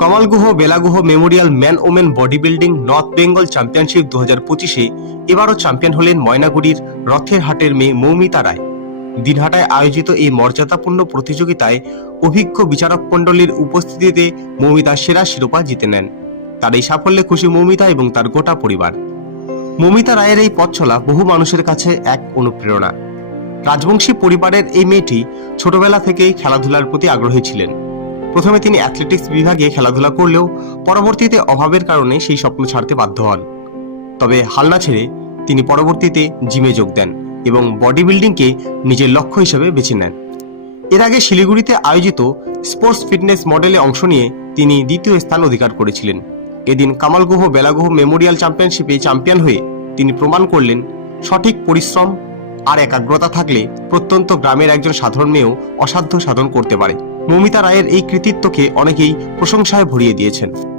Kamal Guha Bela Guha memorial man women body building north Bengal championship দু হাজার পঁচিশে এবারও চ্যাম্পিয়ন হলেন ময়নাগুড়ির রথের হাটের মেয়ে মৌমিতা রায়। দিনহাটায় আয়োজিত এই মর্যাদাপূর্ণ প্রতিযোগিতায় অভিজ্ঞ বিচারক মণ্ডলীর উপস্থিতিতে মৌমিতা সেরা শিরোপা জিতে নেন। তার এই সাফল্যে খুশি মৌমিতা এবং তার গোটা পরিবার। মৌমিতা রায়ের এই পথ চলা বহু মানুষের কাছে এক অনুপ্রেরণা। রাজবংশী পরিবারের এই মেয়েটি ছোটবেলা থেকেই খেলাধুলার প্রতি আগ্রহী ছিলেন। প্রথমে তিনি অ্যাথলেটিক্স বিভাগে খেলাধুলা করলেও পরবর্তীতে অভাবের কারণে সেই স্বপ্ন ছাড়তে বাধ্য হন। তবে হালনা ছেড়ে তিনি পরবর্তীতে জিমে যোগ দেন এবং বডি বিল্ডিংকে নিজের লক্ষ্য হিসেবে বেছে নেন। এর আগে শিলিগুড়িতে আয়োজিত স্পোর্টস ফিটনেস মডেলে অংশ নিয়ে তিনি দ্বিতীয় স্থান অধিকার করেছিলেন। এদিন কামালগুহ বেলাগুহ মেমোরিয়াল চ্যাম্পিয়নশিপে চ্যাম্পিয়ন হয়ে তিনি প্রমাণ করলেন, সঠিক পরিশ্রম আর একাগ্রতা থাকলে প্রত্যন্ত গ্রামের একজন সাধারণ মেয়েও অসাধ্য সাধন করতে পারে। মমিতা রায়ের এই কৃতিত্বকে অনেকেই প্রশংসায় ভরিয়ে দিয়েছেন।